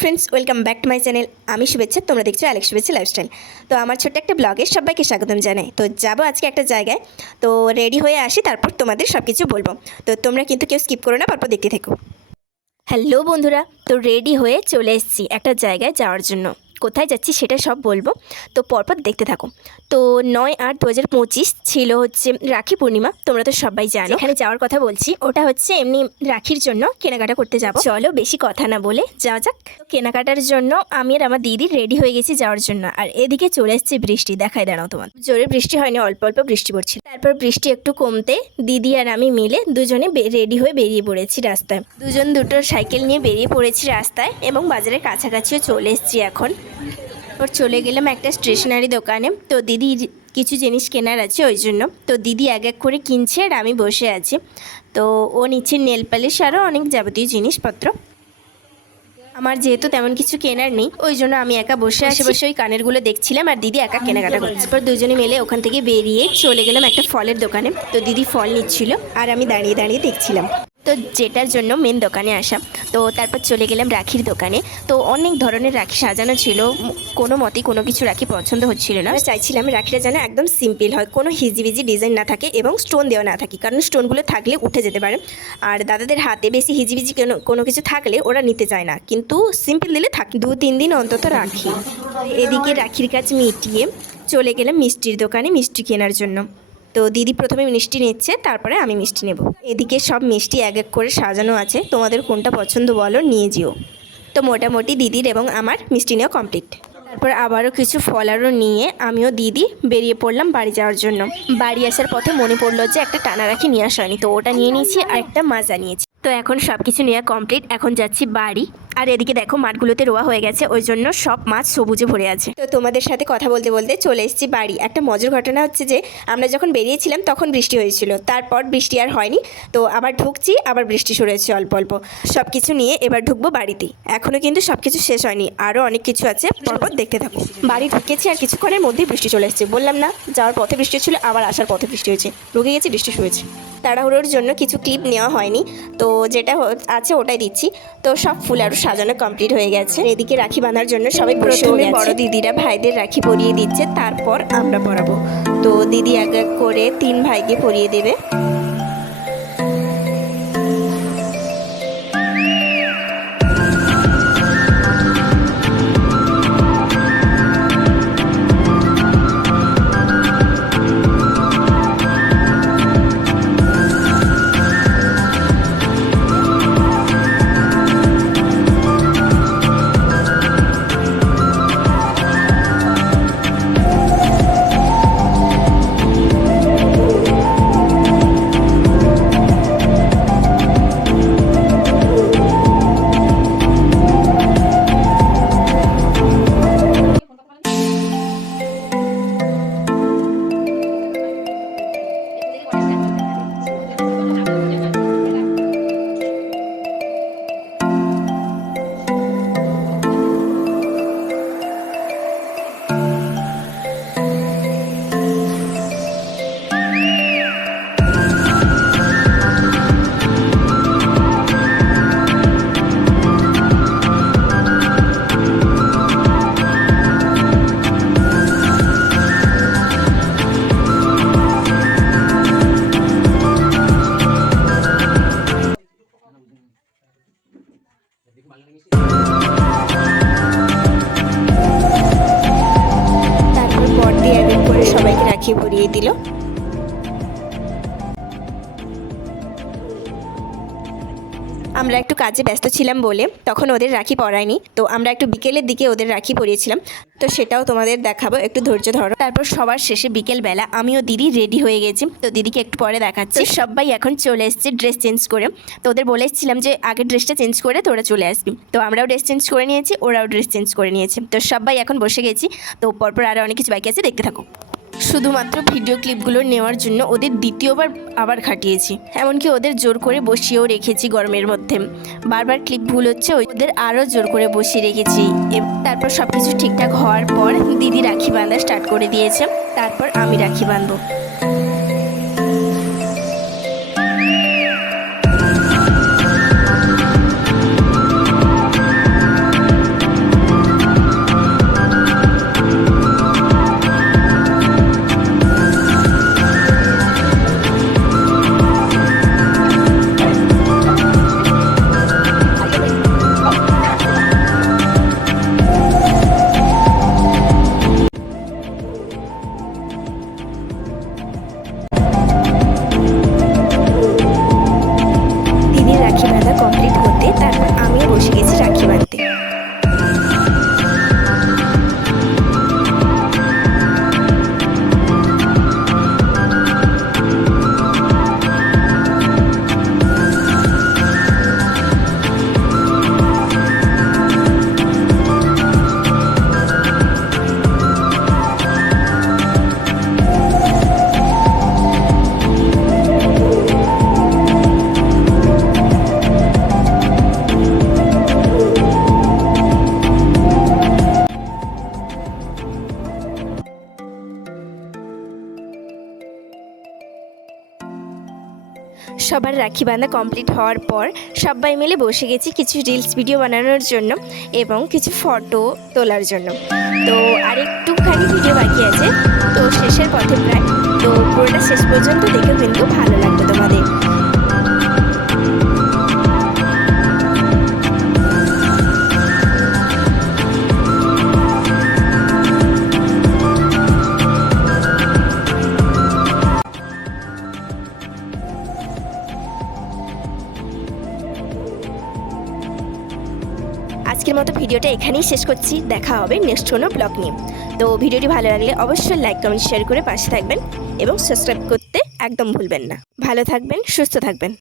Friends welcome back to my channel আমি শুভেচ্ছা, তোমরা দেখছ অ্যালেক্স শুভেচ্ছা লাইফস্টাইল তো আমার ছোট্ট একটা ব্লগে সবাইকে স্বাগতম জানাই। তো যাব আজকে একটা জায়গায়। তো রেডি হয়ে আসি, তারপর তোমাদের সব কিছু বলব। তো তোমরা কিন্তু কেউ স্কিপ করো না তারপর দেখতে থেকো। হ্যালো বন্ধুরা, তো রেডি হয়ে চলে এসেছি একটা জায়গায় যাওয়ার জন্য। কোথায় যাচ্ছি সেটা সব বলব। তো পরপর দেখতে থাকো। তো নয় আট দু হাজার পঁচিশ ছিল হচ্ছে রাখি পূর্ণিমা তোমরা তো সবাই জানো। এখানে যাওয়ার কথা বলছি ওটা হচ্ছে এমনি রাখির জন্য কেনাকাটা করতে যাব। চলো বেশি কথা না বলে যাওয়া যাক। কেনাকাটার জন্য আমি আর আমার দিদি রেডি হয়ে গেছি যাওয়ার জন্য। আর এদিকে চলে এসছে বৃষ্টি দেখায় দাঁড়াও তোমার। জোরে বৃষ্টি হয়নি অল্প অল্প বৃষ্টি পড়ছিল। তারপর বৃষ্টি একটু কমতে দিদি আর আমি মিলে দুজনে রেডি হয়ে বেরিয়ে পড়েছি রাস্তায়। দুজন দুটো সাইকেল নিয়ে বেরিয়ে পড়েছি রাস্তায় এবং বাজারের কাছাকাছিও চলে এসেছি এখন। ওর চলে গেলাম একটা স্টেশনারি দোকানে। তো দিদি কিছু জিনিস কেনার আছে ওই জন্য। তো দিদি এক এক করে কিনছে আর আমি বসে আছি। তো ও নিচ্ছে নেল পালিশ আরও অনেক যাবতীয় জিনিসপত্র। আমার যেহেতু তেমন কিছু কেনার নেই ওই জন্য আমি একা বসে আসে বসে ওই কানেরগুলো দেখছিলাম আর দিদি একা কেনাকাটা করছে। তারপর দুজনে মিলে ওখান থেকে বেরিয়ে চলে গেলাম একটা ফলের দোকানে। তো দিদি ফল নিচ্ছিল আর আমি দাঁড়িয়ে দাঁড়িয়ে দেখছিলাম। তো যেটার জন্য মেন দোকানে আসা। তো তারপর চলে গেলাম রাখির দোকানে। তো অনেক ধরনের রাখি সাজানো ছিল। কোনো মতেই কোনো কিছু রাখি পছন্দ হচ্ছিল না। চাইছিলাম রাখিটা যেন একদম সিম্পল হয়। কোনো হিজিবিজি ডিজাইন না থাকে এবং স্টোন দেওয়া না থাকে। কারণ স্টোনগুলো থাকলে উঠে যেতে পারে। আর দাদাদের হাতে বেশি হিজিবিজি কোনো কোনো কিছু থাকলে ওরা নিতে চায় না। কিন্তু সিম্পল দিলে থাকে। দু, তিন দিন অন্তত রাখি। এদিকে রাখির কাজ মিটিয়ে চলে গেলাম মিষ্টির দোকানে মিষ্টি কেনার জন্য। তো দিদি প্রথমে মিষ্টি নিচ্ছে, তারপরে আমি মিষ্টি নেব। এদিকে সব মিষ্টি এক এক করে সাজানো আছে। তোমাদের কোনটা পছন্দ বলো, নিয়ে যেও। তো মোটামুটি দিদির এবং আমার মিষ্টি নেওয়া কমপ্লিট তারপর আবারও কিছু ফল আরও নিয়ে আমিও দিদি বেরিয়ে পড়লাম বাড়ি যাওয়ার জন্য। বাড়ি আসার পথে মনে পড়ল যে একটা টানা রাখি নিয়ে আসা হয়নি, তো ওটা নিয়ে নিয়েছি আর একটা মাজা নিয়েছি। তো এখন সব কিছু নেওয়া কমপ্লিট এখন যাচ্ছি বাড়ি। আর এদিকে দেখো, মাঠগুলোতে রোয়া হয়ে গেছে, ওই জন্য সব মাছ সবুজে ভরে আছে। তো তোমাদের সাথে কথা বলতে বলতে চলে এসেছি বাড়ি। একটা মজার ঘটনা হচ্ছে যে, আমরা যখন বেরিয়েছিলাম তখন বৃষ্টি হয়েছিল। তারপর বৃষ্টি আর হয়নি। তো আবার ঢুকছি, আবার বৃষ্টি শুরু হয়েছে অল্প অল্প। সব কিছু নিয়ে এবার ঢুকবো বাড়িতে এখনও কিন্তু সব কিছু শেষ হয়নি। আরও অনেক কিছু আছে, পরপর দেখতে থাকো। বাড়ি ঢুকেছি আর কিছুক্ষণের মধ্যেই বৃষ্টি চলে এসেছে। বললাম না, যাওয়ার পথে বৃষ্টি ছিল আবার আসার পথে বৃষ্টি হয়েছে। ঢুকে গেছি, বৃষ্টি শুয়েছে। তাড়াহুড়োর জন্য কিছু ক্লিপ নেওয়া হয়নি। তো যেটা আছে ওটাই দিচ্ছি। তো সব ফুল আরও সাজানো কমপ্লিট হয়ে গেছে। এদিকে রাখি বাঁধার জন্য সবাই প্রথমে বড় দিদিরা ভাইদের রাখি পরিয়ে দিচ্ছে তারপর আমরা পরাবো। তো দিদি এক এক করে তিন ভাইকে পরিয়ে দেবে। রাখি পরিয়ে দিল। আমরা একটু কাজে ব্যস্ত ছিলাম বলে তখন ওদের রাখি পরায়নি। তো আমরা একটু বিকেলের দিকে ওদের রাখি পরিয়েছিলাম। তো সেটাও তোমাদের দেখাবো, একটু ধৈর্য ধরো। তারপর সবার শেষে বিকেল বিকেলবেলা আমিও দিদি রেডি হয়ে গেছি। তো দিদিকে একটু পরে দেখাচ্ছি। সবাই এখন চলে এসেছে ড্রেস চেঞ্জ করে। তো ওদের বলে এসেছিলাম যে আগের ড্রেসটা চেঞ্জ করে তোরা চলে আসবি। তো আমরাও ড্রেস চেঞ্জ করে নিয়েছি, ওরাও ড্রেস চেঞ্জ করে নিয়েছে। তো সবাই এখন বসে গেছি। তো পরপর আরও অনেক কিছু বাকি আছে, দেখতে থাকো। শুধুমাত্র ভিডিও ক্লিপগুলো নেওয়ার জন্য ওদের দ্বিতীয়বার আবার খাটিয়েছি। এমনকি ওদের জোর করে বসিয়েও রেখেছি গরমের মধ্যে। বারবার ক্লিপ ভুল হচ্ছে ওদের আরও জোর করে বসিয়ে রেখেছি। তারপর সব কিছু ঠিকঠাক হওয়ার পর দিদি রাখি বাঁধা স্টার্ট করে দিয়েছে। তারপর আমি রাখি বাঁধবো। সবার রাখি বাঁধা কমপ্লিট হওয়ার পর সবাই মিলে বসে গেছি কিছু রিলস ভিডিও বানানোর জন্য এবং কিছু ফটো তোলার জন্য। তো আর একটুখানি ভিডিও বাকি আছে। তো শেষের পথে প্রায় তো পুরোটা শেষ পর্যন্ত দেখে কিন্তু ভালো লাগবে তোমাদের। আজকের মতো ভিডিওটা এখানেই শেষ করছি। দেখা হবে নেক্সট কোনো ব্লগ নিয়ে। তো ভিডিওটি ভালো লাগলে অবশ্যই লাইক কমেন্ট শেয়ার করে পাশে থাকবেন এবং সাবস্ক্রাইব করতে একদম ভুলবেন না। ভালো থাকবেন, সুস্থ থাকবেন।